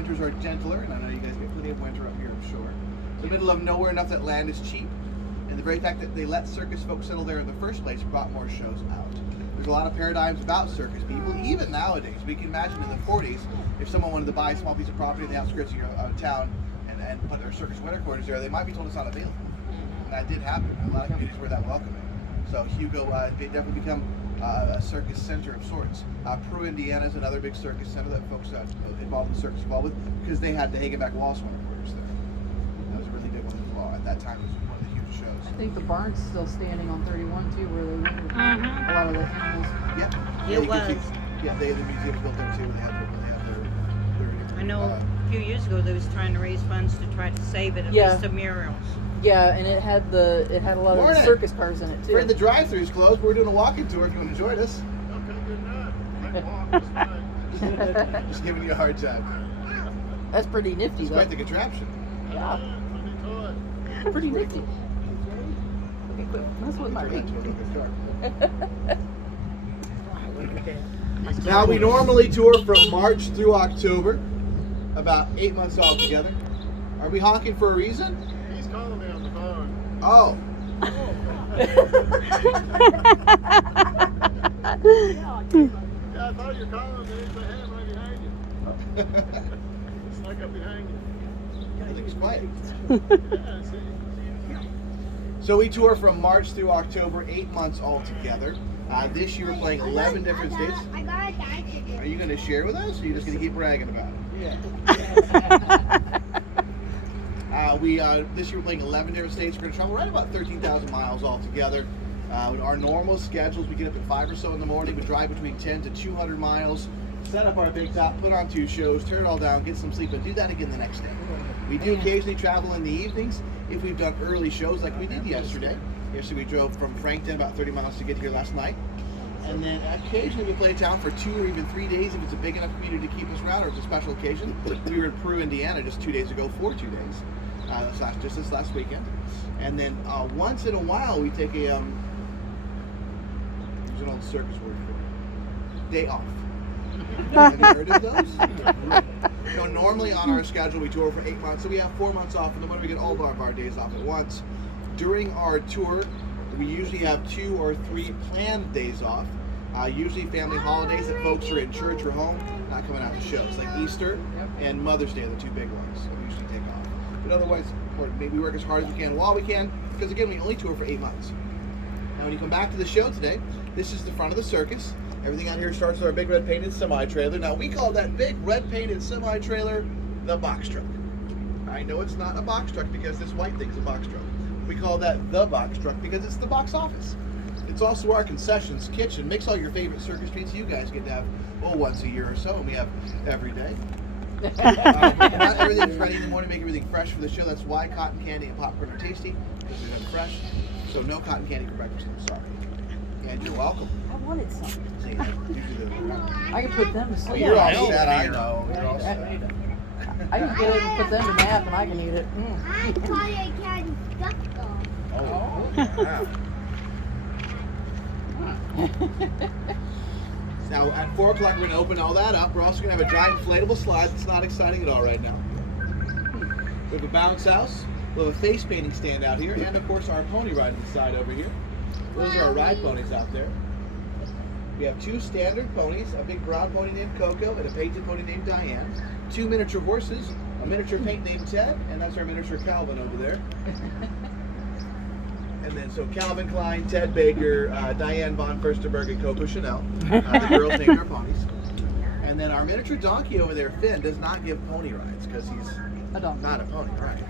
winters are gentler, and I know you guys get plenty of winter up here, I'm sure. It's the middle of nowhere, enough that land is cheap. And the very fact that they let circus folks settle there in the first place brought more shows out. There's a lot of paradigms about circus people, even nowadays. We can imagine in the 40s, if someone wanted to buy a small piece of property in the outskirts of town and put their circus winter quarters there, they might be told it's not available. And that did happen. A lot of communities were that welcoming. So Hugo definitely become a circus center of sorts. Peru, Indiana is another big circus center that folks involved in the circus involved with, because they had the Hagenbeck Wallace winter quarters there. That was a really big one as well. At that time, it was one of the huge shows. I think the barn's still standing on 31 too, where they rented a lot of the animals. Yeah, It was. They had the museum built there too. They had their I know a few years ago they was trying to raise funds to try to save it, at Yeah. least the murals. Yeah, and it had a lot of Morning. circus cars in it too. Afraid the drive-thru's closed. We're doing a walking tour if you want to join us. Okay, good night. I can walk this way. Just giving you a hard time. That's pretty nifty It's though. quite the contraption. Yeah, pretty nifty. Okay, quick. That's what my Turn that to a little bit dark. Now we normally tour from March through October, about 8 months all together. Are we honking for a reason? He's calling me on the phone. Oh. Yeah, I thought you were calling me. He said, hey, I'm right behind you. Snuck up behind you. I think it's quiet. Yeah, see. So we tour from March through October, 8 months all together. This year we're playing 11 different states. Are you going to share with us, or are you just going to keep bragging about it? This year we're playing 11 different states. We're going to travel right about 13,000 miles altogether. Our normal schedules, we get up at 5 or so in the morning. We drive between 10 to 200 miles, set up our big top, put on 2 shows, turn it all down, get some sleep, and do that again the next day. We do occasionally travel in the evenings if we've done early shows like we did yesterday. Yesterday we drove from Frankton about 30 miles to get here last night. And then occasionally we play a town for 2 or even 3 days if it's a big enough community to keep us around, or it's a special occasion. We were in Peru, Indiana just 2 days ago for 2 days, just this last weekend. And then once in a while we take a, there's an old circus word for it, day off. Have you heard of those? So normally on our schedule we tour for 8 months, so we have 4 months off, and then when we get all of our days off at once. During our tour, we usually have 2 or 3 planned days off. Usually family holidays that folks are in church or home, not coming out to shows, like Easter and Mother's Day are the 2 big ones that we usually take off. But otherwise, we work as hard as we can while we can, because again, we only tour for 8 months. Now when you come back to the show today, this is the front of the circus. Everything out here starts with our big red painted semi-trailer. Now we call that big red painted semi-trailer the box truck. I know it's not a box truck because this white thing's a box truck. We call that the box truck because it's the box office. It's also our concessions, kitchen, makes all your favorite circus treats you guys get to have, once a year or so, and we have every day. Not everything's ready in the morning, make everything fresh for the show. That's why cotton candy and popcorn are tasty, because they're done fresh. So no cotton candy for breakfast, I'm sorry. And you're welcome. I wanted some. See, I can put them to sleep. you're all set, I know. You're all set. I can get it and put them to nap and I can eat it. I thought it had stuff though. Oh, wow. Now at 4 o'clock we're going to open all that up. We're also going to have a giant inflatable slide that's not exciting at all right now. We have a bounce house. We have a face painting stand out here, and of course our pony riding side over here. Those are our ride ponies out there. We have 2 standard ponies, a big brown pony named Coco and a painted pony named Diane. 2 miniature horses, a miniature paint named Ted, and that's our miniature Calvin over there. And then so Calvin Klein, Ted Baker, Diane von Furstenberg, and Coco Chanel. The girls named our ponies. And then our miniature donkey over there, Finn, does not give pony rides because he's not a pony, right?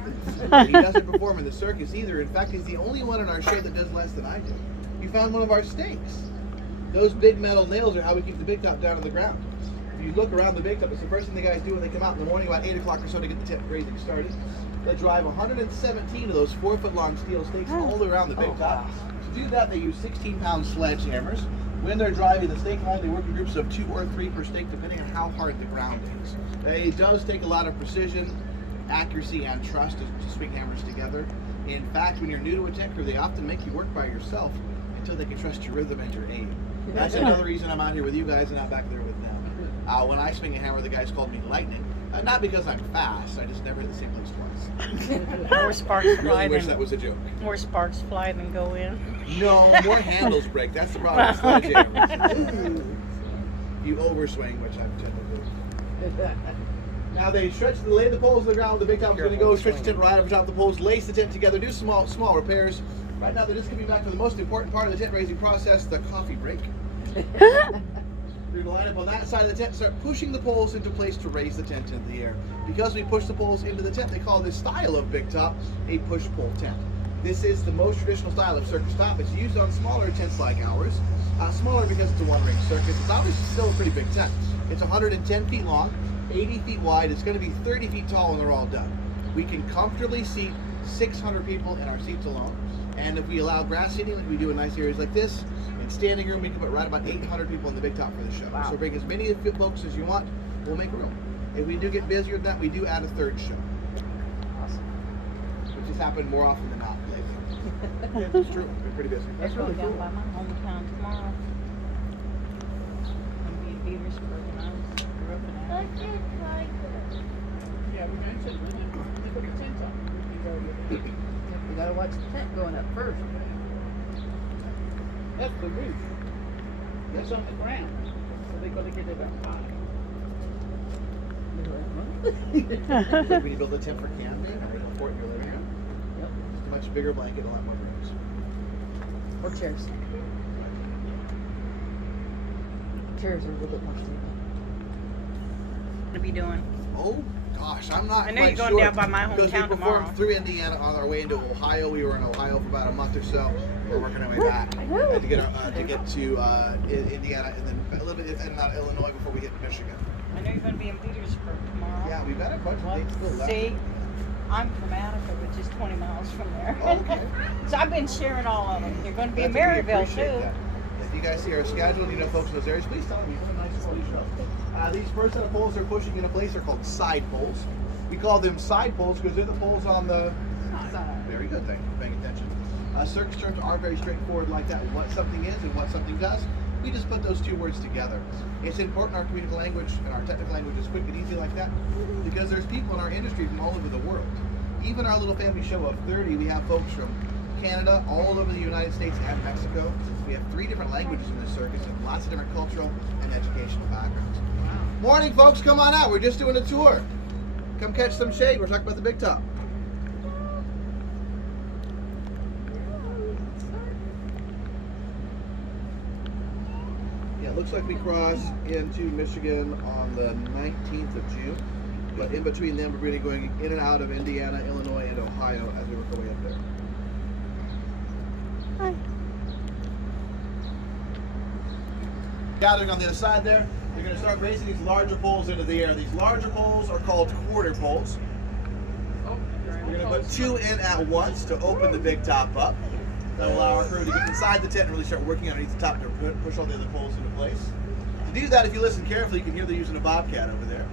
He doesn't perform in the circus either. In fact, he's the only one in our show that does less than I do. We found one of our stakes. Those big metal nails are how we keep the big top down on the ground. If you look around the big top, it's the first thing the guys do when they come out in the morning about 8 o'clock or so to get the tent grazing started. They drive 117 of those 4-foot-long steel stakes all around the big top. To do that, they use 16-pound sledgehammers. When they're driving the stake line, they work in groups of 2 or 3 per stake, depending on how hard the ground is. It does take a lot of precision, accuracy, and trust to swing hammers together. In fact, when you're new to a tent crew, they often make you work by yourself until they can trust your rhythm and your aim. That's another reason I'm out here with you guys and not back there with them. When I swing a hammer, the guys called me Lightning, Not because I'm fast, I just never hit the same place twice. More sparks I fly really wish that than was a joke. more sparks fly than go in. No, more handles break. That's the problem with sledgehammers. You overswing, which I tend to do. Now they lay the poles on the ground with the big top is going to go, stretch the tent right over top of the poles, lace the tent together, do small repairs. Right now they're just coming back to the most important part of the tent raising process, the coffee break. We're going to line up on that side of the tent, start pushing the poles into place to raise the tent into the air. Because we push the poles into the tent, they call this style of big top a push-pull tent. This is the most traditional style of circus top. It's used on smaller tents like ours. Smaller because it's a one-ring circus. It's obviously still a pretty big tent. It's 110 feet long, 80 feet wide. It's going to be 30 feet tall when they're all done. We can comfortably seat 600 people in our seats alone. And if we allow grass seating, like we do in nice areas like this, and standing room, we can put right about 800 people in the big top for the show. Wow. So bring as many folks as you want. We'll make room. If we do get busier than that, we do add a third show. Awesome. Which has happened more often than not lately. Yeah, it's true. We're pretty busy. That's We're really going cool. down by my hometown tomorrow. I'm going to be in Petersburg and I grew up in Let's Africa. just try this. Yeah, we're going to when they put the tent up. We can go with it. We gotta watch the tent going up first. That's the roof. That's on the ground. So they gotta get it up high. Like when you build a tent for camping or a fort in your living room, Yep. it's a much bigger blanket, a lot more rooms. Or chairs. Chairs are a little bit more stable. What are we doing? Oh gosh, I'm not I know quite you're going sure. down by my Because we hometown performed tomorrow. through Indiana on our way into Ohio. We were in Ohio for about a month or so. We're working our way back to get to Indiana and then a little bit in and out of Illinois before we hit Michigan. I know you're going to be in Petersburg tomorrow. Yeah, we've got a bunch of dates still left. See, I'm from Attica, which is 20 miles from there. Oh, okay. So I've been sharing all of them. They're going to be in That's- we Maryville appreciate too. that. If you guys see our schedule and you know folks in those areas, please tell them you have a nice quality show. These first set of poles they're pushing into place are called side poles. We call them side poles because they're the poles on the Side. very good, thank you for paying attention. Circus terms are very straightforward like that. What something is and what something does. We just put those two words together. It's important our community language and our technical language is quick and easy like that because there's people in our industry from all over the world. Even our little family show of 30, we have folks from Canada, all over the United States and Mexico. We have 3 different languages in this circus and lots of different cultural and educational backgrounds. Morning, folks, come on out. We're just doing a tour. Come catch some shade. We're talking about the big top. Yeah, it looks like we cross into Michigan on the 19th of June. But in between them, we're really going in and out of Indiana, Illinois, and Ohio as we work our way up there. Hi. Gathering on the other side there, they're going to start raising these larger poles into the air. These larger poles are called quarter poles. We're going to put 2 in at once to open the big top up. That'll allow our crew to get inside the tent and really start working underneath the top to push all the other poles into place. To do that, if you listen carefully, you can hear they're using a bobcat over there.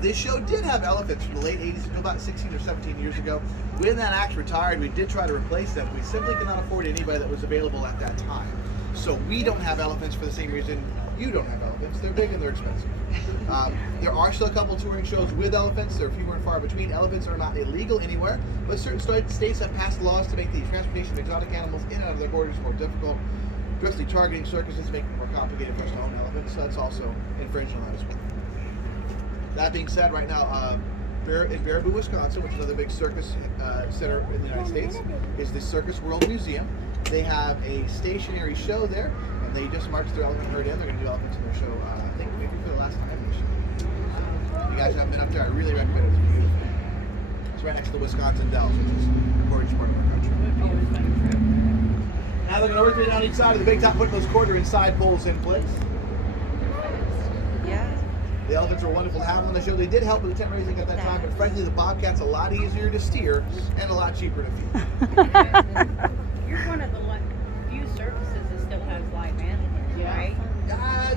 This show did have elephants from the late 80s until about 16 or 17 years ago. When that act retired, we did try to replace them. We simply could not afford anybody that was available at that time. So we don't have elephants for the same reason you don't have elephants. They're big and they're expensive. There are still a couple touring shows with elephants. They're fewer and far between. Elephants are not illegal anywhere, but certain states have passed laws to make the transportation of exotic animals in and out of their borders more difficult. Directly targeting circuses make it more complicated for us to own elephants, so that's also infringing on that as well. That being said, right now, in Baraboo, Wisconsin, which is another big circus center in the United States, is the Circus World Museum. They have a stationary show there, and they just marched their elephant herd in. They're going to do elephants in their show, I think, maybe for the last time this year. If you guys haven't been up there, I really recommend it. It's beautiful. It's right next to the Wisconsin Dells, which is a gorgeous part of our country. Now they're going to rotate down each side of the big top, putting those quarter and side poles in place. Yeah. The elephants were wonderful to have on the show. They did help with the tent raising at that time, but frankly, the bobcat's a lot easier to steer and a lot cheaper to feed. You're one of the few circuses that still has live animals, Yeah. right?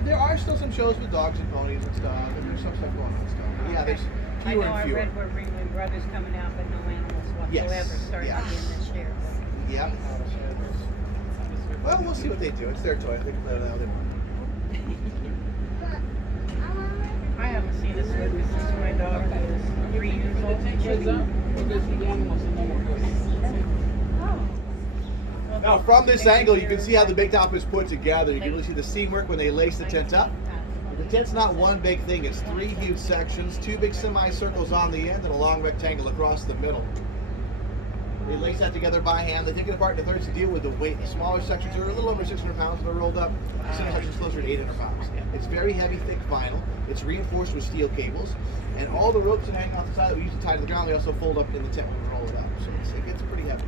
There are still some shows with dogs and ponies and stuff, and there's some stuff going on still. But yeah, there's I fewer know I and fewer. read where Ringling Brothers coming out, but no animals whatsoever Yes, starting yeah. to be in this year. Yep. Well, we'll see what they do. It's their toy. They can play with it how they want. I haven't seen a circus since my daughter was 3 years old. Kids up? Because the young ones are no more good. Now from this angle, you can see how the big top is put together. You can really see the seam work when they lace the tent up. The tent's not one big thing, it's 3 huge sections, 2 big semicircles on the end, and a long rectangle across the middle. They lace that together by hand. They take it apart into thirds to deal with the weight. The smaller sections are a little over 600 pounds and they're rolled up. The semi sections closer to 800 pounds. It's very heavy, thick vinyl. It's reinforced with steel cables. And all the ropes that hang off the side that we use to tie to the ground, they also fold up in the tent when we roll it up. So it gets pretty heavy.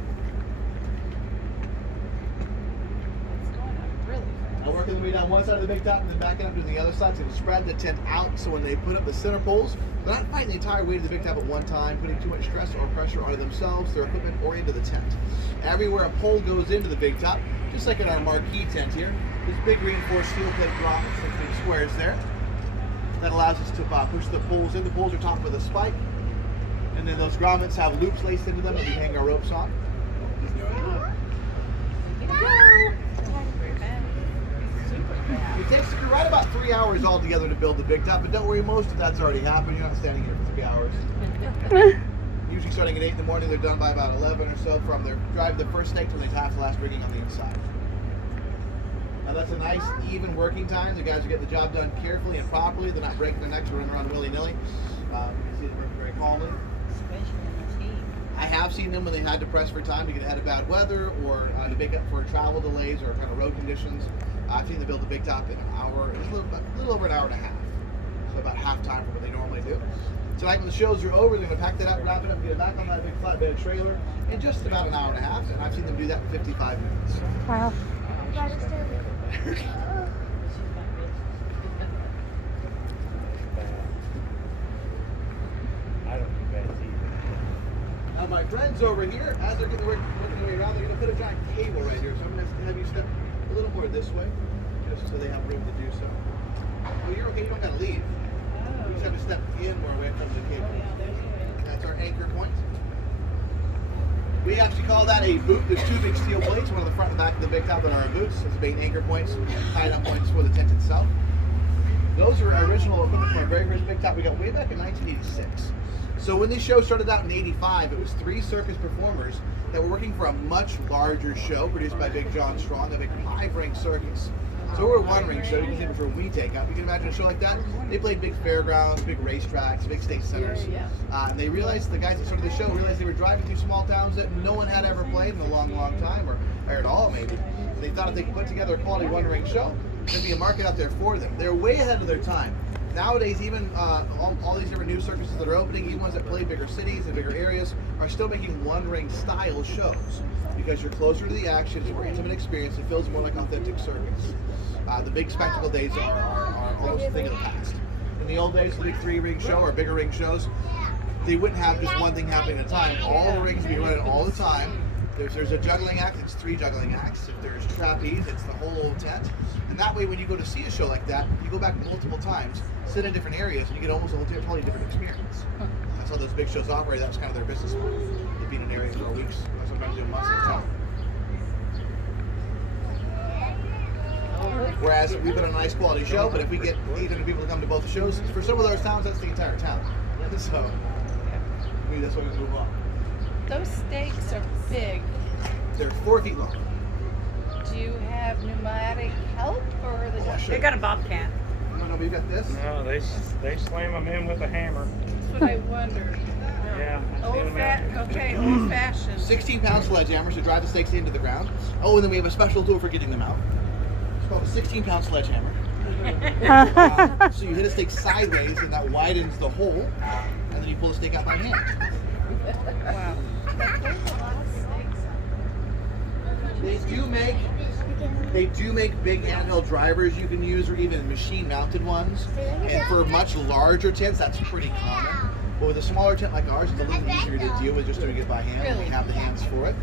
It's going up really fast. I'm working the way down one side of the big top and then backing up to the other side to spread the tent out so when they put up the center poles, they're not fighting the entire weight of the big top at one time, putting too much stress or pressure on themselves, their equipment, or into the tent. Everywhere a pole goes into the big top, just like in our marquee tent here, this big reinforced steel plate grommets, like big squares there. That allows us to push the poles in. The poles are topped with a spike, and then those grommets have loops laced into them that we hang our ropes on. It takes right about 3 hours altogether to build the big top, but don't worry, most of that's already happened. You're not standing here for 3 hours. Usually starting at 8 in the morning, they're done by about 11 or so from their drive the first stake till they tap the last rigging on the inside. Now that's a nice even working time. The guys are getting the job done carefully and properly. They're not breaking their necks or running around willy-nilly. You can see them working very calmly. Especially in the heat. I have seen them when they had to press for time to get ahead of bad weather or to make up for travel delays or kind of road conditions. I've seen them build the big top in an hour, it's a little over an hour and a half. So about half time for what they normally do. Tonight when the shows are over, they're going to pack that up, wrap it up, get it back on that big flatbed trailer in just about an hour and a half. And I've seen them do that in 55 minutes. I Wow. don't do bad either. Now my friends over here, as they're getting working their way around, they're going to put a giant cable right here. So I'm going to have you step a little more this way, just so they have room to do so. Well, you're okay, you don't got to leave. You just have to step in more away from the cable. That's our anchor point. We actually call that a boot. There's 2 big steel plates, one on the front and back of the big top that are our boots. Those are main anchor points, tied up points for the tent itself. Those are original equipment from our very first big top we got way back in 1986. So when this show started out in 85, it was 3 circus performers that were working for a much larger show produced by Big John Strong, a big 5-ring circus. So we're a 1-ring show, you can see it from we take up. You can imagine a show like that. They played big fairgrounds, big racetracks, big state centers. And they realized, the guys that started the show realized they were driving through small towns that no one had ever played in a long, long time, or at all maybe. And they thought if they could put together a quality 1-ring show, there'd be a market out there for them. They're way ahead of their time. Nowadays, even all these different new circuses that are opening, even ones that play bigger cities and bigger areas, are still making 1-ring style shows because you're closer to the action, it's a more intimate experience, it feels more like authentic circus. The big spectacle days are almost a thing of the past. In the old days, the big 3-ring show or bigger ring shows, they wouldn't have just one thing happening at a time. All the rings would be running all the time. If there's a juggling act, it's 3 juggling acts. If there's trapeze, it's the whole tent. And that way, when you go to see a show like that, you go back multiple times, sit in different areas, and you get almost a totally different experience. That's how those big shows operate. That's kind of their business model. They've been in an area for weeks, sometimes even months at a time. Whereas we put on a nice quality show, but if we get 800 people to come to both the shows, for some of those towns, that's the entire town. So that's why we move on. Those stakes are big. They're 4 feet long. Do you have pneumatic help or are they just... They got a bobcat. No, we've got this. No, they slam them in with a hammer. That's what I wondered. Yeah. I've seen 'em out there. Old fashioned. 16-pound sledgehammers to drive the stakes into the ground. Oh, and then we have a special tool for getting them out. It's called a 16-pound sledgehammer. So you hit a stake sideways, and that widens the hole, and then you pull the stake out by hand. Wow. They do make big handheld drivers you can use, or even machine-mounted ones. And for much larger tents, that's pretty common. But with a smaller tent like ours, it's a little easier to deal with just doing it by hand. Really? We have the hands for it.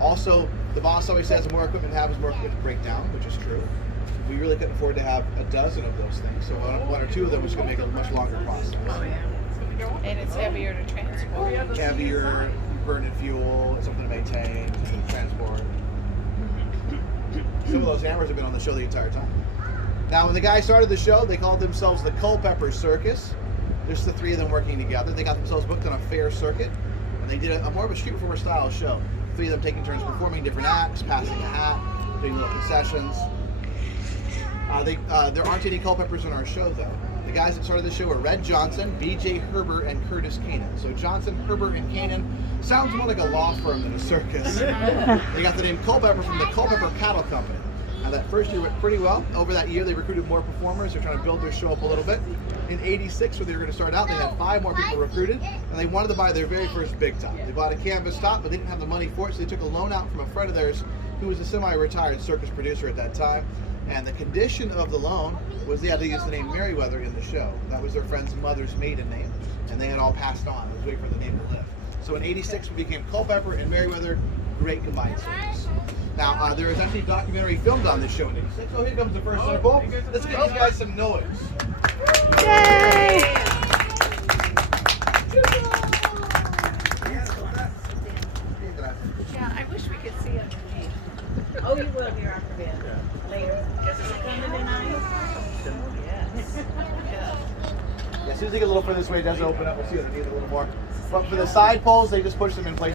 Also, the boss always says the more equipment you have is more equipment to break down, which is true. We really couldn't afford to have a dozen of those things, so one or two of them was going to make it a much longer process. Oh, yeah. And it's heavier to transport. Heavier, burning fuel, something to maintain, something to transport. Some of those hammers have been on the show the entire time. Now, when the guys started the show, they called themselves the Culpepper Circus. Just the three of them working together. They got themselves booked on a fair circuit, and they did a more of a street performer style show. Three of them taking turns performing different acts, passing a hat, doing little concessions. There aren't any Culpeppers in our show, though. The guys that started the show were Red Johnson, B.J. Herbert, and Curtis Kanan. So Johnson, Herbert, and Kanan sounds more like a law firm than a circus. They got the name Culpepper from the Culpepper Cattle Company. Now that first year went pretty well. Over that year, they recruited more performers. They're trying to build their show up a little bit. In '86, where they were going to start out, they had 5 more people recruited, and they wanted to buy their very first big top. They bought a canvas top, but they didn't have the money for it, so they took a loan out from a friend of theirs who was a semi-retired circus producer at that time. And the condition of the loan was they had to use the name Merriweather in the show. That was their friend's mother's maiden name, and they had all passed on. It was waiting for the name to live. So in '86, we became Culpepper and Merriweather, great combined circus. Now, there is actually a documentary filmed on this show in '86. So here comes the first sample. Let's give these guys some noise. Yay! Yeah, I wish we could see underneath. Oh, you will hear after bed. Later. Is it coming tonight? Yes. Yeah, as soon as they get a little further this way, it does open up. We'll see underneath a little more. But for the side poles, they just push them in place.